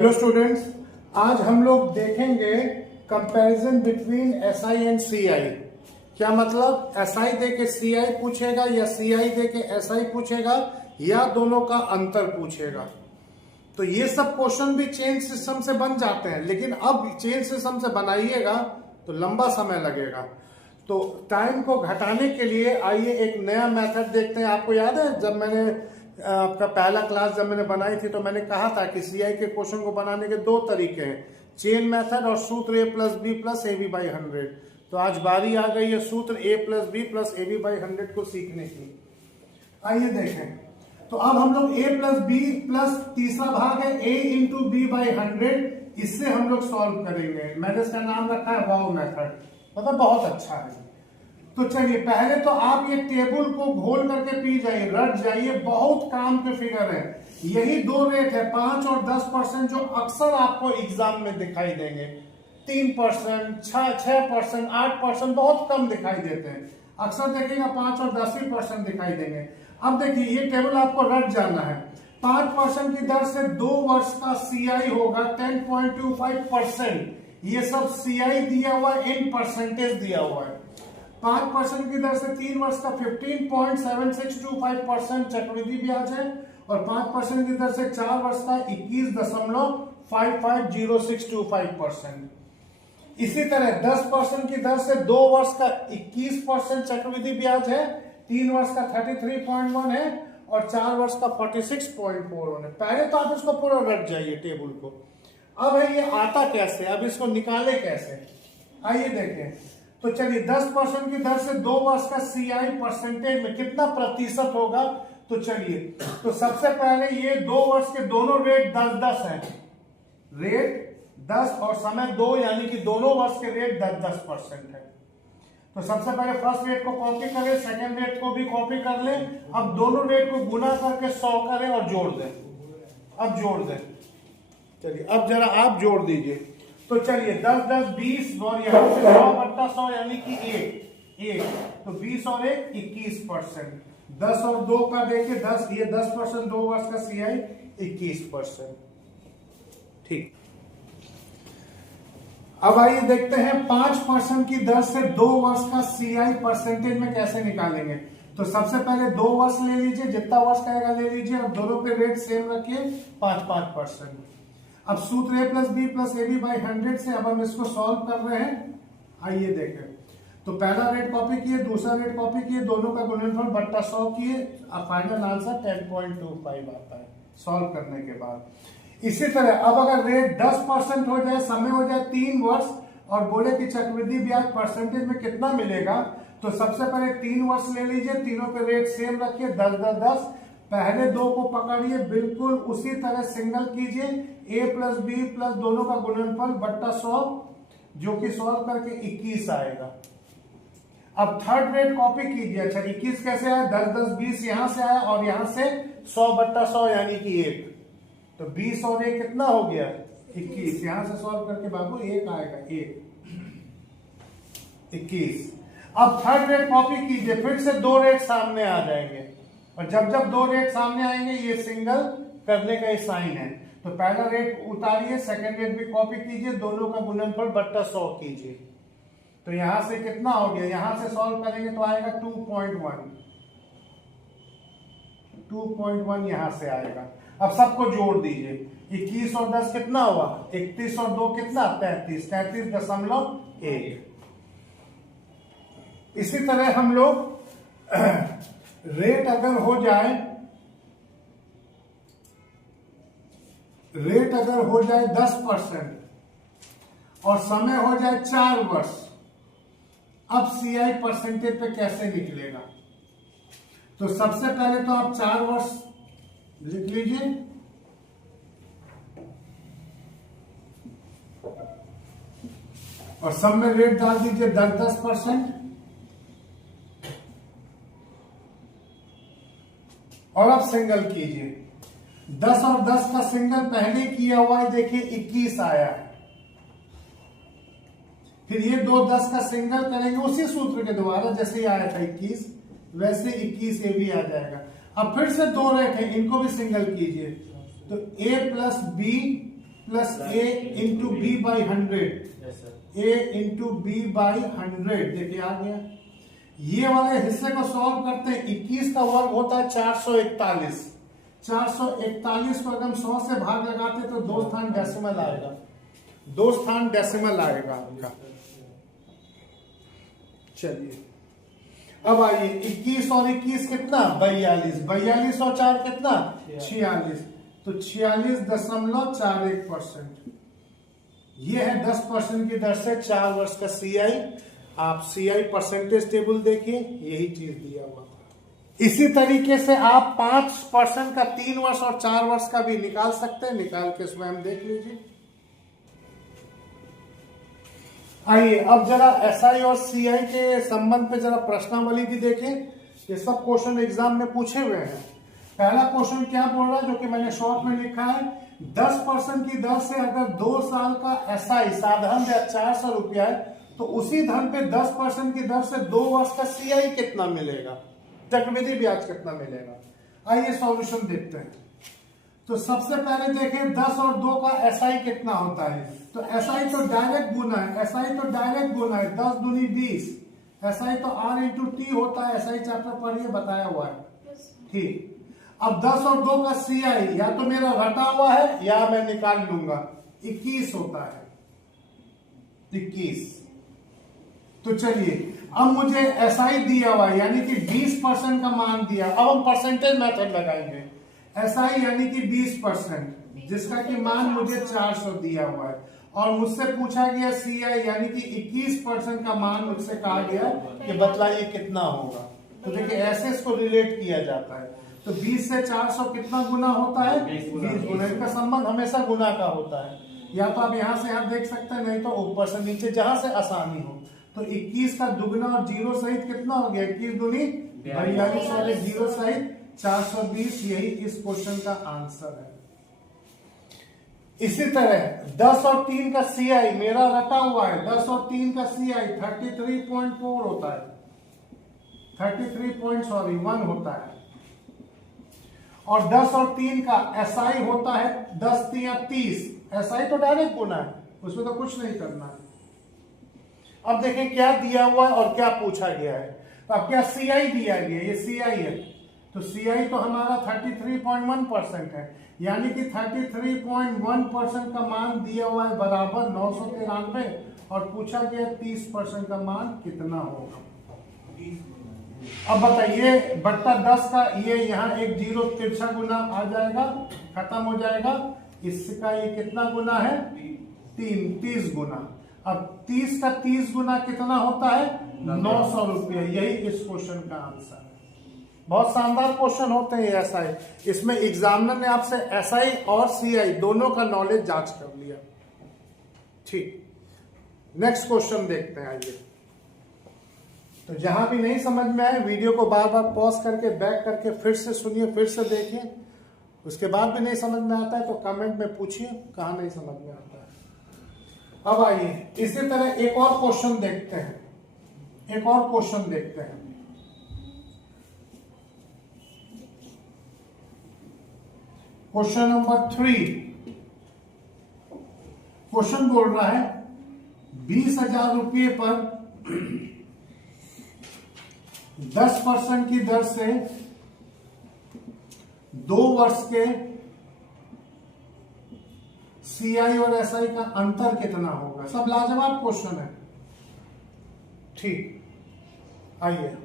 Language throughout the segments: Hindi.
हेलो स्टूडेंट्स, आज हम लोग देखेंगे comparison between SI and CI. क्या मतलब एसआई दे के सीआई पूछेगा या सीआई दे के एसआई पूछेगा या दोनों का अंतर पूछेगा। तो ये सब क्वेश्चन भी चेन सिस्टम से बन जाते हैं, लेकिन अब चेन सिस्टम से बनाइएगा तो लंबा समय लगेगा। तो टाइम को घटाने के लिए आइए एक नया मेथड देखते हैं। आपको याद है जब मैंने आपका पहला क्लास जब मैंने बनाई थी तो मैंने कहा था कि सीआई के क्वेश्चन को बनाने के दो तरीके हैं, चेन मेथड और सूत्र a plus b plus a b by 100। तो आज बारी आ गई है सूत्र a plus b plus a b by 100 को सीखने की। आइए देखें। तो अब हम लोग a प्लस बी प्लस तीसरा भाग है a इंटू बी बाई 100, इससे हम लोग सॉल्व करेंगे। मैंने इसका नाम रखा है वाव मेथड, मतलब बहुत अच्छा है। तो चलिए पहले तो आप ये टेबल को घोल करके पी जाइए, रट जाइए, बहुत काम के फिगर है। यही दो रेट है 5 और 10% जो अक्सर आपको एग्जाम में दिखाई देंगे। 3%, 6%, 8% बहुत कम दिखाई देते हैं। अक्सर देखिएगा 5 और 10% दिखाई देंगे। अब देखिए ये टेबल आपको रट जाना है। 5% की दर से 2 वर्ष का सीआई होगा 10.25%। ये सब सीआई दिया हुआ है, इन परसेंटेज दिया हुआ है। 5% की दर से 3 वर्ष का 15.7625% चक्रवृद्धि ब्याज है और 5% की दर से 4 वर्ष का 21.550625%। इसी तरह 10% की दर से 2 वर्ष का 21% चक्रवृद्धि ब्याज है, 3 वर्ष का 33.1 है और 4 वर्ष का 46.41 है। पहले तो आप इसको पूरा रट जाइए टेबल को। अब है ये आता कैसे, अब इसको निकाले कैसे, आइए देखें। तो चलिए 10% की दर से 2 वर्ष का सीआई परसेंटेज में कितना प्रतिशत होगा। तो चलिए, तो सबसे पहले ये 2 वर्ष के दोनों रेट 10-10 है, रेट 10 और समय 2, यानी कि दोनों वर्ष के रेट 10-10% है। तो सबसे पहले फर्स्ट रेट को कॉपी करें, सेकेंड रेट को भी कॉपी कर लें। अब दोनों रेट को गुना करके 100 करें और जोड़ दें। अब जोड़ दें, चलिए अब जरा आप जोड़ दीजिए। तो चलिए 10-10 20 और यहाँ से 100/100 यानी कि 1 तो 20 और 1 21%। 10 और 2 का देखिए 10, ये 10% 2 वर्ष का सीआई 21%। ठीक, अब आइए देखते हैं 5% की दर से 2 वर्ष का सीआई परसेंटेज में कैसे निकालेंगे। तो सबसे पहले 2 वर्ष ले लीजिए, जितना वर्ष का आएगा ले लीजिए और दोनों पे रेट सेम रखिए 5-5%। अब सूत्र a plus b plus a b by 100 से अब हम इसको सॉल्व कर रहे हैं। आइए देखें। तो पहला रेट कॉपी किए, दूसरा रेट कॉपी किए, दोनों का गुणनफल बट्टा 100 किए, अब फाइनल आंसर 10.25 आता है सॉल्व करने के बाद। इसी तरह अब अगर रेट 10% हो जाए, समय हो जाए 3 वर्ष और बोले कि चक्रवृद्धि ब्याज परसेंटेज में कितना मिलेगा, तो सबसे पहले 3 वर्ष ले लीजिए, तीनों पे रेट सेम रखिए 10-10-10। पहले 2 को पकड़िए, बिल्कुल उसी तरह सिंगल कीजिए, a प्लस बी प्लस दोनों का गुणनफल बट्टा 100, जो कि सॉल्व करके 21 आएगा। अब थर्ड रेट कॉपी कीजिए। अच्छा 21 कैसे आया, 10-10-20 यहां से आया और यहां से 100/100 यानी कि 1। तो 20 और 1 कितना हो गया 21। यहां से सॉल्व करके बाबू 1 आएगा, 21। अब थर्ड रेट कॉपी कीजिए, फिर से 2 रेट सामने आ जाएंगे और जब जब 2 रेट सामने आएंगे ये सिंगल करने का साइन है। तो पहला रेट उतारिए, सेकंड रेट भी कॉपी कीजिए, दोनों का गुणनफल बट्टा 100 कीजिए। तो यहां से कितना हो गया, यहां से सॉल्व करेंगे तो आएगा 2.1 यहां से आएगा। अब सबको जोड़ दीजिए, 21 और 10 कितना हुआ 31 और 2 कितना 33.1। इसी तरह हम लोग रेट अगर हो जाए 10% और समय हो जाए 4 वर्ष, अब सीआई परसेंटेज पे कैसे निकलेगा। तो सबसे पहले तो आप 4 वर्ष लिख लीजिए, और सब में रेट डाल दीजिए 10-10%। और अब सिंगल कीजिए, 10 और 10 का सिंगल पहले किया हुआ है, देखिए 21 आया है। फिर ये 2 10 का सिंगल करेंगे उसी सूत्र के द्वारा, जैसे ही आया था 21 वैसे 21 ये भी आ जाएगा। अब फिर से 2 रेट है, इनको भी सिंगल कीजिए। तो a plus b plus a into b by 100, a into b by 100। देखिए आ गया। ये वाले हिस्से को सॉल्व करते हैं। 21 का वर्ग होता है 441। 441 को अगर हम 100 से भाग लगाते तो 2 स्थान डेसिमल आएगा, 2 स्थान डेसिमल आएगा आपका। चलिए अब आइए 21 और 21 कितना 42, 42 और 4 कितना 46, तो 46.41%। ये है 10% की दर से 4 वर्ष का सीआई। आप सीआई परसेंटेज टेबल देखिए, यही चीज दिया हुआ था। इसी तरीके से आप 5% का 3 वर्ष और 4 वर्ष का भी निकाल सकते हैं, निकाल के स्वयं देख लीजिए। आइए अब जरा एसआई और सीआई के संबंध पे जरा प्रश्नावली भी देखें। ये सब क्वेश्चन एग्जाम में पूछे हुए हैं। पहला क्वेश्चन क्या बोल रहा है, जो कि मैंने शॉर्ट में लिखा है, 10% की दर से अगर 2 साल का एसआई साधारण ब्याज 400 रुपया है, तो उसी धन पे 10% की दर से 2 वर्ष का सीआई कितना मिलेगा, चक्रवृद्धि ब्याज कितना मिलेगा। आइए सॉल्यूशन देखते हैं। तो सबसे पहले देखें 10 और 2 का एसआई कितना होता है। तो एसआई तो डायरेक्ट गुना है, एसआई तो डायरेक्ट गुना है, 10 दूनी 20। एसआई तो आर इंटू टी होता है, एसआई चैप्टर पढ़िए बताया हुआ है। ठीक, अब 10 और 2 का सीआई या तो मेरा रटा हुआ है या मैं निकाल लूंगा, 21 होता है, 21। तो चलिए अब मुझे एसआई दिया हुआ है यानी कि 20% का मान दिया। अब हम परसेंटेज मेथड लगाएंगे। एसआई यानी कि 20%, जिसका कि मान मुझे 400 दिया हुआ है, और मुझसे पूछा गया सीआई यानी कि 21% का मान मुझसे कहा गया कि बतलाइए कितना होगा। तो देखिए ऐसे इसको रिलेट किया जाता है। तो 20 से 400 कितना गुना होता है, 20 गुना। इनका संबंध हमेशा गुना का होता है। या तो आप यहां से यहां देख सकते हैं, नहीं तो ऊपर से नीचे, जहां से आसानी हो। तो 21 का दुगना और जीरो सहित कितना हो गया, 21 दूनी 42 वाले जीरो सहित 420। यही इस क्वेश्चन का आंसर है। इसी तरह 10 और 3 का सीआई मेरा रटा हुआ है। 10 और 3 का सीआई 33.4 होता है, 1 होता है। और 10 और 3 का एसआई होता है 10 3 30। एसआई तो डायरेक्ट गुना है, उसमें तो कुछ नहीं करना है। अब देखें क्या दिया हुआ है और क्या पूछा गया है। तो अब क्या सीआई दिया गया, ये सीआई है। तो सीआई तो हमारा 33.1% है, यानी कि 33.1% का मान दिया हुआ है बराबर 993, और पूछा गया 30% का मान कितना होगा। अब बताइए बट्टा 10 का ये यहाँ एक जीरो तिरछा गुना आ जाएगा, खत्म हो जाएगा। इसका ये कितना गुना है, 30 गुना। अब 30 का 30 गुना कितना होता है, 900 रुपया। यही इस क्वेश्चन का आंसर है। बहुत शानदार क्वेश्चन होते हैं एसआई। इसमें एग्जामिनर ने आपसे एसआई और सीआई दोनों का नॉलेज जांच कर लिया। ठीक, नेक्स्ट क्वेश्चन देखते हैं। आइए, तो जहां भी नहीं समझ में आए वीडियो को बार बार पॉज करके बैक करके फिर से सुनिए, फिर से देखिए। उसके बाद भी नहीं समझ में आता है तो कमेंट में पूछिए कहां नहीं समझ में आता है। अब आइए इसी तरह एक और क्वेश्चन देखते हैं, एक और क्वेश्चन देखते हैं। Question number 3। क्वेश्चन बोल रहा है 20,000 रुपये पर 10% की दर से 2 वर्ष के सीआई और एसआई का अंतर कितना होगा। सब लाजवाब क्वेश्चन है। ठीक, आइए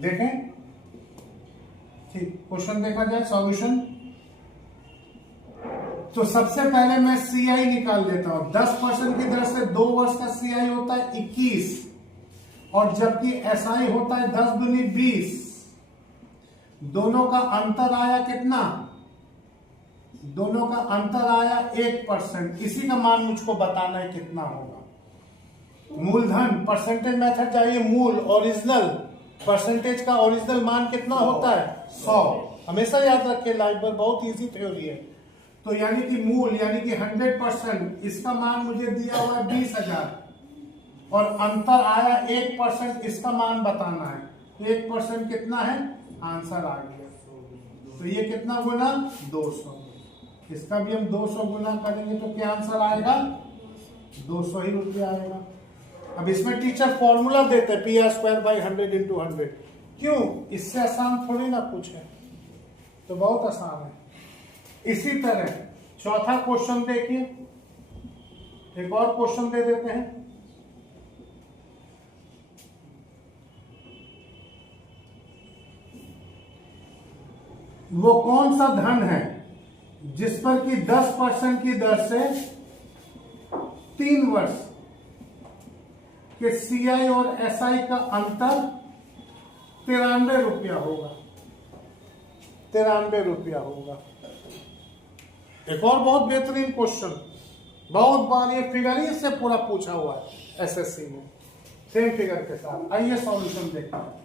देखें। ठीक, क्वेश्चन देखा जाए, सॉल्यूशन। तो सबसे पहले मैं सीआई निकाल लेता हूं। 10% की दर से 2 वर्ष का सीआई होता है 21, और जबकि एसआई होता है 10 दूनी 20। दोनों का अंतर आया कितना, दोनों का अंतर आया 1%। इसी का मान मुझको बताना है कितना होगा। मूलधन परसेंटेज मेथड चाहिए, मूल ओरिजिनल परसेंटेज का ओरिजिनल मान कितना होता है 100। हमेशा याद रखिए, लाइफ पर बहुत इजी थ्योरी है। तो यानी कि मूल यानी कि 100%, इसका मान मुझे दिया हुआ है 20,000, और अंतर आया 1%, इसका मान बताना है। 1% कितना है, आंसर आ गया। तो ये कितना गुना 200। इसका भी हम 200 गुना करेंगे तो क्या आंसर आएगा? 200 ही रुपया आएगा। अब इसमें टीचर फॉर्मूला देते हैं PR²/100 × 100। क्यों? इससे आसान थोड़ी ना कुछ है, तो बहुत आसान है। इसी तरह चौथा क्वेश्चन देखिए, एक और क्वेश्चन दे देते हैं। वो कौन सा धन है जिस पर कि 10% की दर से 3 वर्ष के CI और SI का अंतर 93 रुपया होगा? 93 रुपया होगा। एक और बहुत बेहतरीन क्वेश्चन, बहुत बार ये फिगर ही से पूरा पूछा हुआ है SSC में, सेम फिगर के साथ। आइए सॉल्यूशन देखते हैं।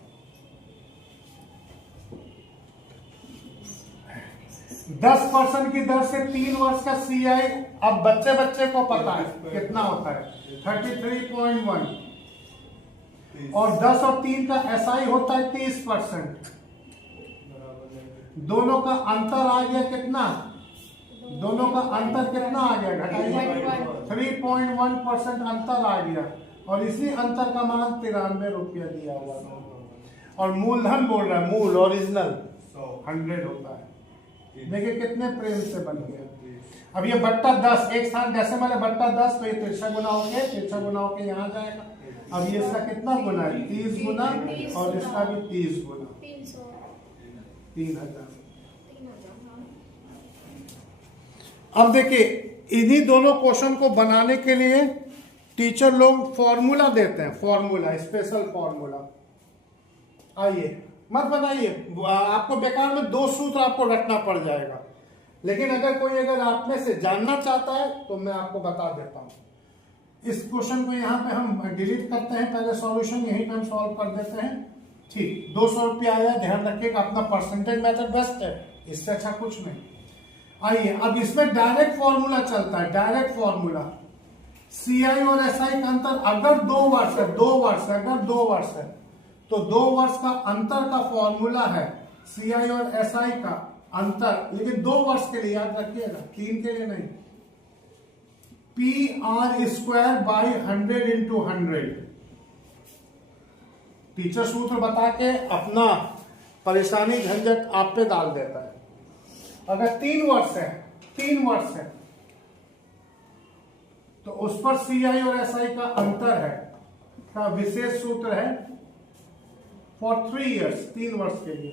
10% की दर से 3 वर्ष का CI, अब बच्चे बच्चे को पता है कितना होता है, 33.1, और 10 और 3 का SI होता है 30%। दोनों का अंतर आ गया कितना? दोनों का अंतर कितना आ गया? घटाइए, 3.1% अंतर आ गया, और इसी अंतर का मान 93 रुपया दिया हुआ है। और मूलधन बोल रहा है, मूल ओरिजिनल 100 होता है। देखिए कितने प्रेम से बन गया। अब ये बट्टा 10 एक साथ डेसिमल है, बट्टा 10, तो ये 3 गुना होके यहाँ जाएगा। अब ये इसका कितना गुना है? 30 गुना, और इसका भी 30 गुना, 3000। अब देखिए इन्हीं दोनों क्वेश्चन को बनाने के लिए टीचर लोग फॉर्मूला देते हैं, फॉर्मूला, स्पेशल फॉर्मूला। आइए, मत बताइए, आपको बेकार में 2 सूत्र आपको रखना पड़ जाएगा, लेकिन अगर आप में से जानना चाहता है तो मैं आपको बता देता हूं। इस क्वेश्चन को यहाँ पे हम डिलीट करते हैं, पहले सॉल्यूशन यहीं पे हम सॉल्व कर देते हैं। ठीक, 200 रुपया आया। ध्यान रखिएगा अपना परसेंटेज मेथड बेस्ट है, इससे अच्छा कुछ नहीं। आइए, अब इसमें डायरेक्ट फॉर्मूला चलता है, डायरेक्ट फॉर्मूला। CI और SI का अंतर अगर 2 वर्ष है, 2 वर्ष है, अगर 2 वर्ष है, तो 2 वर्ष का अंतर का फॉर्मूला है CI और SI का अंतर, लेकिन 2 वर्ष के लिए याद रखिएगा, 3 के लिए नहीं। PR²/100 × 100। टीचर सूत्र बता के अपना परेशानी झंझट आप पे डाल देता है। अगर 3 वर्ष है, 3 वर्ष है, तो उस पर CI और SI का अंतर है का विशेष सूत्र है फॉर 3 years, 3 वर्ष के लिए।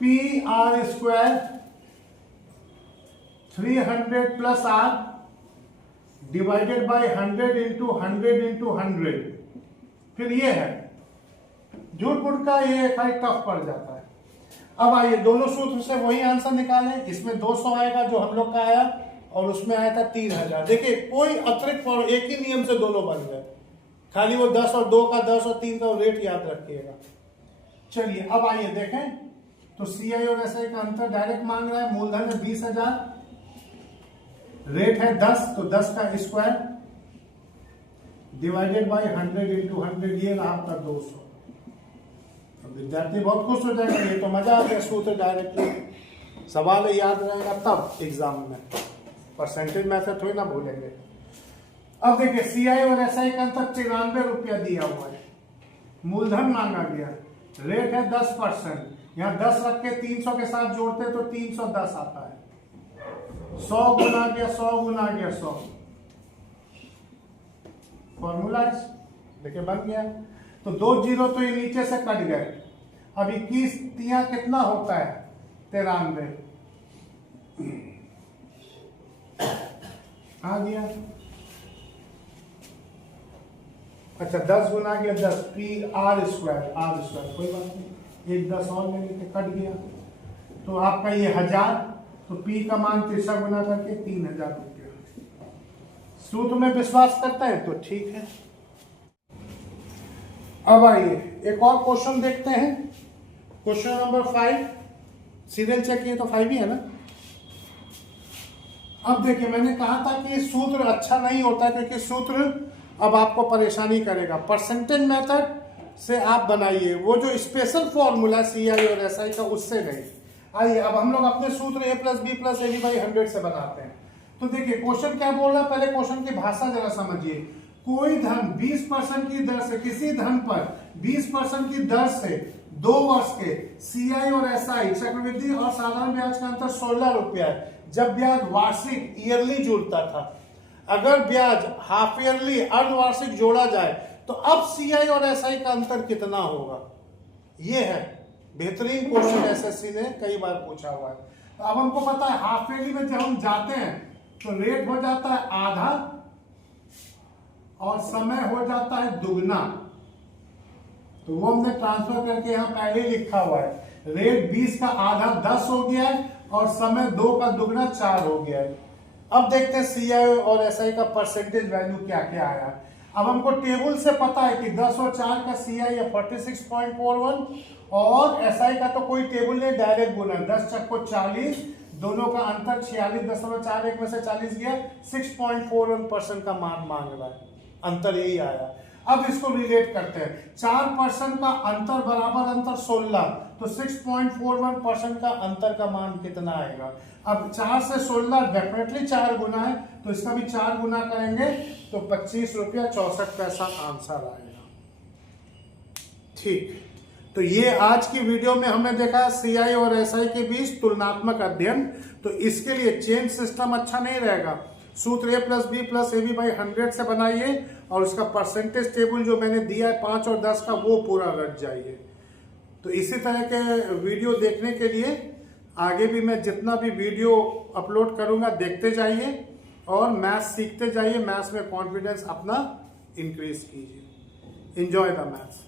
PR² 300 + R divided by 100 × 100 × 100। फिर ये है, झूठ मूठ का ये टफ पड़ जाता है। अब आइए दोनों सूत्र से वही आंसर निकालें। इसमें 200 आएगा जो हम लोग का आया, और उसमें आया था 3000। देखिए कोई अतिरिक्त, एक ही नियम से दोनों बन गए, खाली वो 10 और 2 का 10 और 3 का रेट याद रखिएगा। चलिए अब आइए देखें, तो CI और SI का अंतर डायरेक्ट मांग रहा है। मूलधन है 20,000, रेट है 10, तो 10 का स्क्वायर डिवाइडेड बाय 100 × 100, ये रहा आपका 200। विद्यार्थी बहुत खुश हो जाएगा, ये तो मजा आ गया, सूत्र डायरेक्टली सवाल याद रहेगा तब एग्जाम में, परसेंटेज मेथड थोड़ी ना भूलेंगे। अब देखिए CI और SI का अंतर 93 रुपया दिया हुआ है, मूलधन मांगा गया, रेट है 10%, यहाँ 10 रख के 300 के साथ जोड़ते तो 310 आता है। 100 गुना गया 100 गुना गया 100, फॉर्मूला देखिए बन गया। तो 2 जीरो तो ये नीचे से कट गए। अब 21 तिया कितना होता है? 93 आ गया। अच्छा 10 गुना गया 10, PR², कोई बात नहीं, एक 10 और ले लेके कट गया, तो आपका ये 1000, तो P का मान 3 गुना करके 3000 रुपया। सूत्र में विश्वास करता है तो ठीक है। अब आइए एक और क्वेश्चन देखते हैं, क्वेश्चन नंबर 5। सीरियल चेक किए तो 5 ही है ना। अब देखिए मैंने कहा था कि सूत्र अच्छा नहीं होता, क्योंकि सूत्र अब आपको परेशानी करेगा। परसेंटेज मेथड से आप बनाइए, वो जो स्पेशल फॉर्मूला CI और SI का उससे नहीं। आइए अब हम लोग अपने सूत्र A + B + AB/100 से बनाते हैं। तो देखिए क्वेश्चन क्या बोल रहा है, पहले क्वेश्चन की भाषा जरा समझिए। कोई धन 20% की दर से, किसी धन पर 20% की दर से 2 वर्ष के CI और SI चक्रवृद्धि और साधारण ब्याज का अंतर 16 रुपया है। जब ब्याज वार्षिक ईयरली जुड़ता था, अगर ब्याज हाफ ईयरली अर्धवार्षिक जोड़ा जाए तो अब CI और SI का अंतर कितना होगा। ये है बेहतरीन क्वेश्चन, SSC ने कई बार पूछा हुआ है। तो अब हमको पता है हाफ ईयरली में जब हम जाते हैं तो रेट हो जाता है आधा और समय हो जाता है दुगना। तो वो हमने ट्रांसफर करके यहां पहले लिखा हुआ है। रेट 20 का आधा 10 हो गया है और समय 2 का दुगना 4 हो गया है। अब देखते हैं CI और SI का परसेंटेज वैल्यू क्या क्या आया। अब हमको टेबल से पता है कि 10 और 4 का CI है 46.41 और SI का तो कोई टेबल नहीं, डायरेक्ट गुना 10 चक्को 40, दोनों का अंतर 46.41 में से 40 गया, 6.41% का मान मांग रहा है, अंतर यही आया। अब इसको रिलेट करते हैं, 4% का अंतर बराबर अंतर 16, तो 6.41% का अंतर का मान कितना आएगा। अब 4 से 16 डेफिनेटली 4 गुना है, तो इसका भी 4 गुना करेंगे तो 25 रुपया 64 पैसा आंसर आएगा। ठीक, तो ये आज की वीडियो में हमने देखा CI और SI के बीच तुलनात्मक अध्ययन। तो इसके लिए चेन सिस्टम अच्छा नहीं रहेगा, सूत्र A + B + AB/100 से बनाइए और उसका परसेंटेज टेबल जो मैंने दिया है 5 और 10 का वो पूरा रट जाइए। तो इसी तरह के वीडियो देखने के लिए आगे भी मैं जितना भी वीडियो अपलोड करूंगा देखते जाइए और मैथ्स सीखते जाइए, मैथ्स में कॉन्फिडेंस अपना इंक्रीज कीजिए। Enjoy the maths.